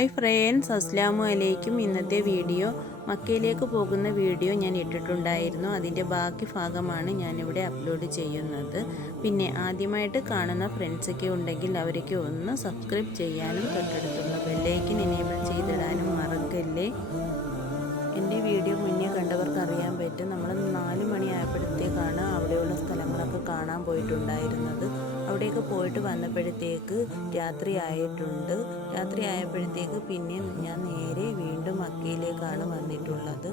Hi friends, അസ്സലാമു അലൈക്കും. ഇന്നത്തെ വീഡിയോ മക്കയിലേക്ക് പോകുന്ന വീഡിയോ ഞാൻ ഇട്ടിട്ടുണ്ടായിരുന്നു. അതിൻ്റെ ബാക്കി ഭാഗമാണ് ഞാനിവിടെ അപ്ലോഡ് ചെയ്യുന്നത്. പിന്നെ ആദ്യമായിട്ട് കാണുന്ന ഫ്രണ്ട്സൊക്കെ ഉണ്ടെങ്കിൽ അവരൊക്കെ ഒന്ന് സബ്സ്ക്രൈബ് ചെയ്യാനും തൊട്ടടുത്തുള്ള ബെല്ലൈക്കൻ എനേബിൾ ചെയ്തിടാനും മറക്കല്ലേ. എൻ്റെ വീഡിയോ മുന്നേ കണ്ടവർക്ക് അറിയാൻ പറ്റും, നമ്മൾ 4 മണിയായപ്പോഴത്തേക്കാണ് അവിടെയുള്ള സ്ഥലങ്ങളൊക്കെ കാണാൻ പോയിട്ടുണ്ടായിരുന്നത്. അവിടെയൊക്കെ പോയിട്ട് വന്നപ്പോഴത്തേക്ക് രാത്രി ആയപ്പോഴത്തേക്ക് പിന്നെ ഞാൻ നേരെ വീണ്ടും മക്കയിലേക്കാണ് വന്നിട്ടുള്ളത്.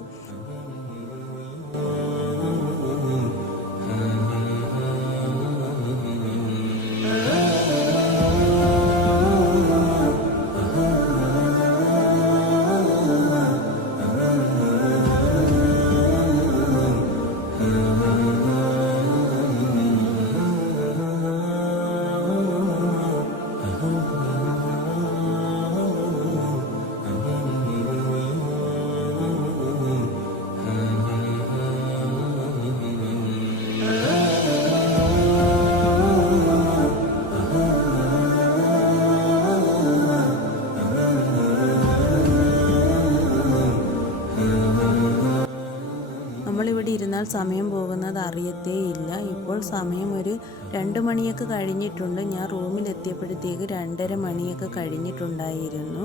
നമ്മളിവിടെ ഇരുന്നാൽ സമയം പോകുന്നത് അറിയത്തേയില്ല. ഇപ്പോൾ സമയം ഒരു 2 മണിയൊക്കെ കഴിഞ്ഞിട്ടുണ്ട്. ഞാൻ റൂമിലെത്തിയപ്പോഴത്തേക്ക് 2:30 മണിയൊക്കെ കഴിഞ്ഞിട്ടുണ്ടായിരുന്നു.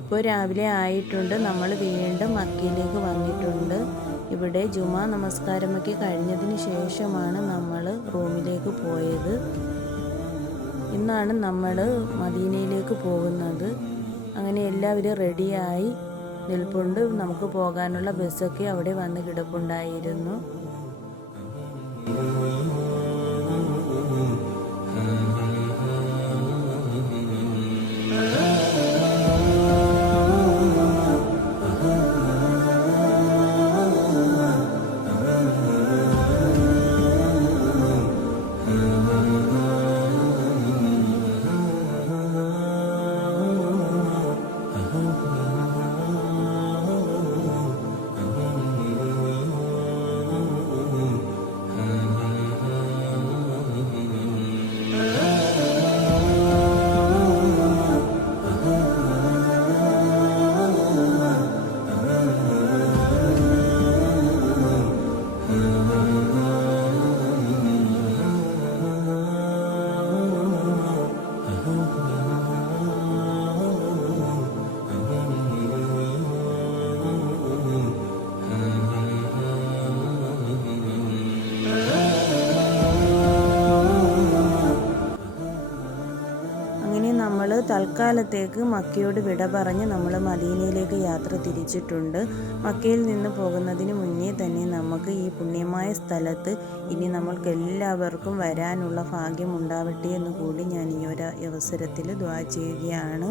ഇപ്പോൾ രാവിലെ ആയിട്ടുണ്ട്. നമ്മൾ വീണ്ടും മക്കയിലേക്ക് വന്നിട്ടുണ്ട്. ഇവിടെ ജുമാ നമസ്കാരമൊക്കെ കഴിഞ്ഞതിന് ശേഷമാണ് നമ്മൾ റൂമിലേക്ക് പോയത്. ഇന്നാണ് നമ്മൾ മദീനയിലേക്ക് പോകുന്നത്. അങ്ങനെ എല്ലാവരും റെഡിയായി നിൽപ്പുണ്ട്. നമുക്ക് പോകാനുള്ള ബസ്സൊക്കെ അവിടെ വന്ന് കിടപ്പുണ്ടായിരുന്നു. നമ്മൾ തൽക്കാലത്തേക്ക് മക്കയോട് വിട പറഞ്ഞ് നമ്മൾ മദീനയിലേക്ക് യാത്ര തിരിച്ചിട്ടുണ്ട്. മക്കയിൽ നിന്ന് പോകുന്നതിന് മുന്നേ തന്നെ നമുക്ക് ഈ പുണ്യമായ സ്ഥലത്ത് ഇനി നമ്മൾക്ക് എല്ലാവർക്കും വരാനുള്ള ഭാഗ്യം ഉണ്ടാവട്ടെ എന്ന് കൂടി ഞാൻ ഈ ഒരു അവസരത്തിൽ ദുആ ചെയ്യുകയാണ്.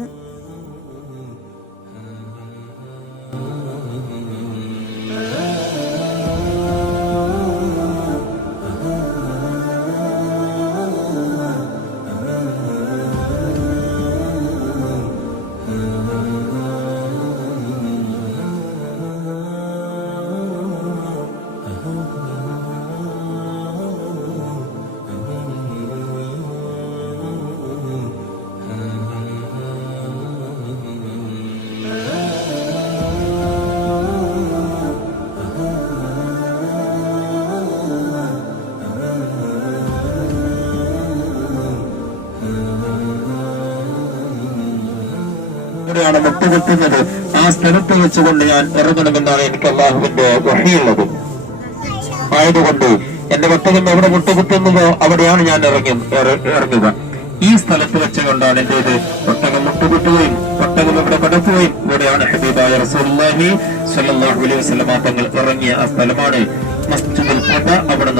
ാണ് മുട്ടുകുത്തുന്നത്. ആ സ്ഥലത്ത് വെച്ചുകൊണ്ട് ഞാൻ ഇറങ്ങണമെന്നാണ് എനിക്ക് അള്ളാഹുവിന്റെ വഹിയുള്ളത്. ആയതുകൊണ്ട് എന്റെ ഒട്ടകം എവിടെ മുട്ടുകുത്തുന്നതോ അവിടെയാണ് ഞാൻ ഇറങ്ങുക. ഈ സ്ഥലത്ത് വെച്ചുകൊണ്ടാണ് എന്റേത് ഒട്ടകം മുട്ടുകുത്തുകയും ഒട്ടകം ഇവിടെ കടക്കുകയും ഇവിടെയാണ് ഹബീബായ റസൂലുള്ളാഹി സ്വല്ലല്ലാഹു അലൈഹി വസല്ലം തങ്ങൾ ഇറങ്ങിയ ആ സ്ഥലമാണ് മസ്ജിദുൽ ഖുബ. അവിടെ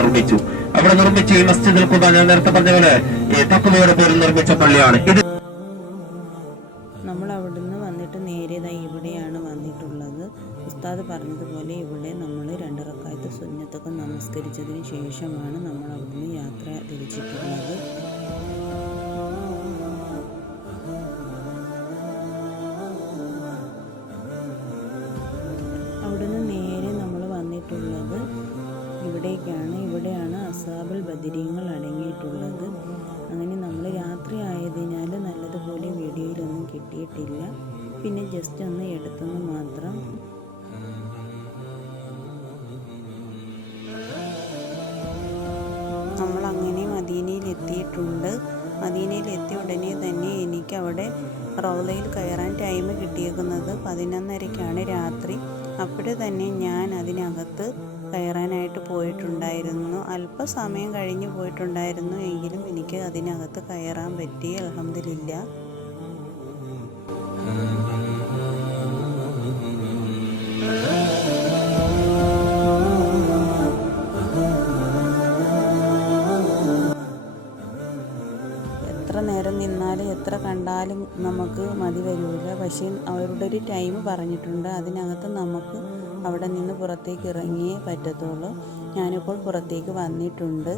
നിർമ്മിച്ച ഈ മസ്ജിദുൽ ഖുബ ഞാൻ നേരത്തെ പറഞ്ഞ പോലെ തഖ്വയുടെ പേരിൽ നിർമ്മിച്ച പള്ളിയാണ് ഇത്. നമ്മൾ അവിടുന്ന് വന്നിട്ട് നേരെതായി ഇവിടെയാണ് വന്നിട്ടുള്ളത്. ഉസ്താദ് പറഞ്ഞതുപോലെ ഇവിടെ നമ്മൾ 2 റക്അത്ത് സുന്നത്തൊക്കെ നമസ്കരിച്ചതിന് ശേഷമാണ് നമ്മൾ അവിടുന്ന് യാത്ര തിരിച്ചിട്ടുള്ളത്. അവിടുന്ന് നേരെ നമ്മൾ വന്നിട്ടുള്ളത് ഇവിടെയാണ് അസ്ഹാബുൽ ബദരീങ്ങൾ അടങ്ങിയിട്ടുള്ളത്. അങ്ങനെ നമ്മൾ രാത്രി ആയതിനാൽ പിന്നെ ജസ്റ്റ് ഒന്ന് എടുത്തെന്ന് മാത്രം. നമ്മളങ്ങനെ മദീനയിൽ എത്തിയിട്ടുണ്ട്. മദീനയിൽ എത്തിയ ഉടനെ തന്നെ എനിക്ക് അവിടെ റൗളയിൽ കയറാൻ ടൈം കിട്ടിയേക്കുന്നത് 11:30-ക്കാണ് രാത്രി. അപ്പോൾ തന്നെ ഞാൻ അതിനകത്ത് കയറാനായിട്ട് പോയിട്ടുണ്ടായിരുന്നു. അല്പസമയം കഴിഞ്ഞ് പോയിട്ടുണ്ടായിരുന്നു, എങ്കിലും എനിക്ക് അതിനകത്ത് കയറാൻ പറ്റി, അൽഹംദുലില്ലാ. എത്ര നേരം നിന്നാലും എത്ര കണ്ടാലും നമുക്ക് മതി വരില്ല. പക്ഷേ അവരുടെ ഒരു ടൈം പറഞ്ഞിട്ടുണ്ട്, അതിനകത്ത് നമുക്ക് അവിടെ നിന്ന് പുറത്തേക്ക് ഇറങ്ങിയേ പറ്റത്തുള്ളൂ. ഞാനിപ്പോൾ പുറത്തേക്ക് വന്നിട്ടുണ്ട്.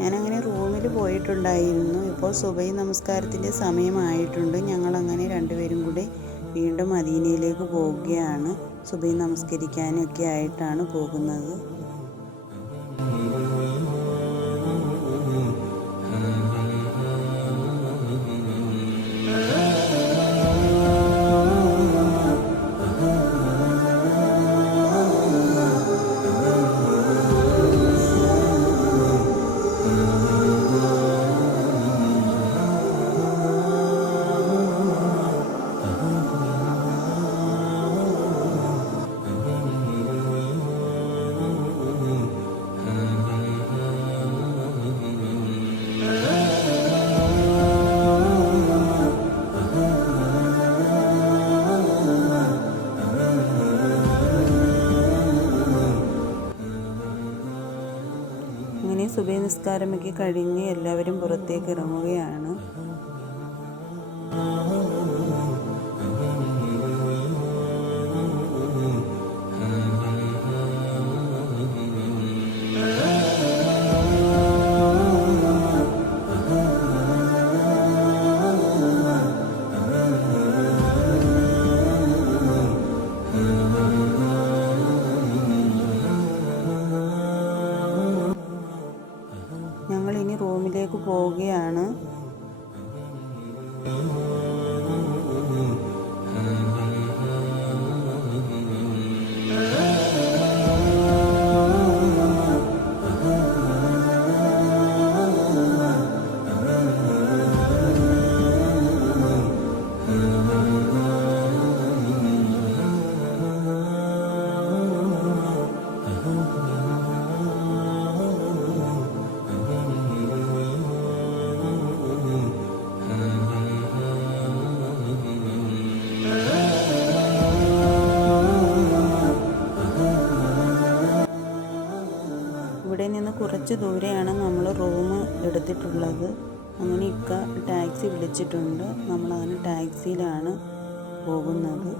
ഞാനങ്ങനെ റൂമിൽ പോയിട്ടുണ്ടായിരുന്നു. ഇപ്പോൾ സുബഹി നമസ്കാരത്തിൻ്റെ സമയമായിട്ടുണ്ട്. ഞങ്ങളങ്ങനെ രണ്ടുപേരും കൂടി വീണ്ടും മദീനയിലേക്ക് പോവുകയാണ്. സുബഹി നമസ്കരിക്കാനൊക്കെ ആയിട്ടാണ് പോകുന്നത്. അങ്ങനെ സുബഹി നിസ്കാരമൊക്കെ കഴിഞ്ഞ് എല്ലാവരും പുറത്തേക്ക് ഇറങ്ങുകയാണ്. ഞങ്ങളിനി റൂമിലേക്ക് പോവുകയാണ്. ഇവിടെ നിന്ന് കുറച്ച് ദൂരെയാണ് നമ്മൾ റൂം എടുത്തിട്ടുള്ളത്. അങ്ങനെ ഇക്ക ടാക്സി വിളിച്ചിട്ടുണ്ട്. നമ്മളങ്ങനെ ടാക്സിയിലാണ് പോകുന്നത്.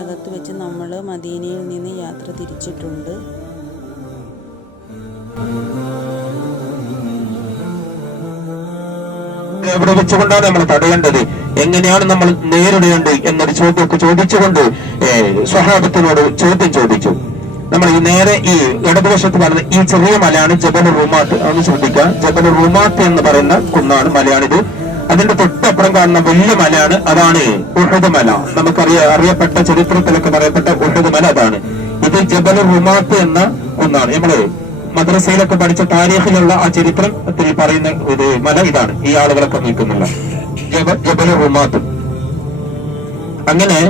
അകത്ത് വെച്ച് നമ്മൾ മദീനയിൽ നിന്ന് യാത്ര തിരിച്ചിട്ടുണ്ട്. എവിടെ വെച്ചുകൊണ്ടാണ് നമ്മൾ തടയേണ്ടത്, എങ്ങനെയാണ് നമ്മൾ നേരിടേണ്ടത് എന്നൊരു ചോദ്യമൊക്കെ ചോദിച്ചുകൊണ്ട് സ്വഹാബത്തിനോട് ചോദ്യം ചോദിച്ചു. നമ്മൾ ഈ നേരെ ഈ ഇടതുവശത്ത് പറയുന്ന ഈ ചെറിയ മലയാണ് ജബൽ റുമാത്ത്. അതൊന്ന് ശ്രദ്ധിക്കുക, ജബൽ റുമാത്ത് എന്ന് പറയുന്ന കുന്നാണ്, മലയാണിത്. അതിന്റെ തൊട്ടപ്പുറം കാണുന്ന വലിയ മലയാണ്, അതാണ് ഉഹദ് മല. അറിയപ്പെട്ട ചരിത്രത്തിലൊക്കെ പറയപ്പെട്ട ഉഹദ് മല അതാണ്. ഇത് ജബൽ റുമാത്ത് എന്ന കുന്നാണ്. നമ്മള് മദ്രസയിലൊക്കെ പഠിച്ച താരീഖിലുള്ള ആ ചരിത്രത്തിൽ പറയുന്ന ഒരു മല ഇതാണ്, ഈ ആളുകളൊക്കെ നിൽക്കുന്നില്ല, ജബൽ റുമാത്ത്. അങ്ങനെ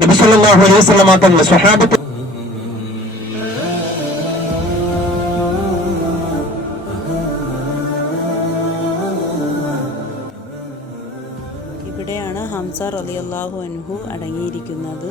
നബി സല്ലല്ലാഹു അലൈഹി വസല്ലം തങ്ങൾ സ്വഹാബത്ത് ഇവിടെയാണ് ഹംസ റളിയല്ലാഹു അൻഹു അടങ്ങിയിരിക്കുന്നത്.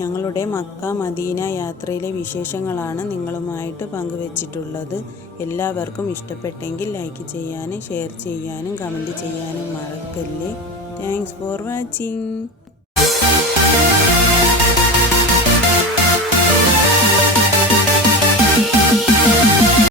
ഞങ്ങളുടെ മക്ക മദീന യാത്രയിലെ വിശേഷങ്ങളാണ് നിങ്ങളുമായിട്ട് പങ്കുവച്ചിട്ടുള്ളത്. എല്ലാവർക്കും ഇഷ്ടപ്പെട്ടെങ്കിൽ ലൈക്ക് ചെയ്യാനും ഷെയർ ചെയ്യാനും കമൻറ്റ് ചെയ്യാനും മറക്കല്ലേ. Thanks for watching.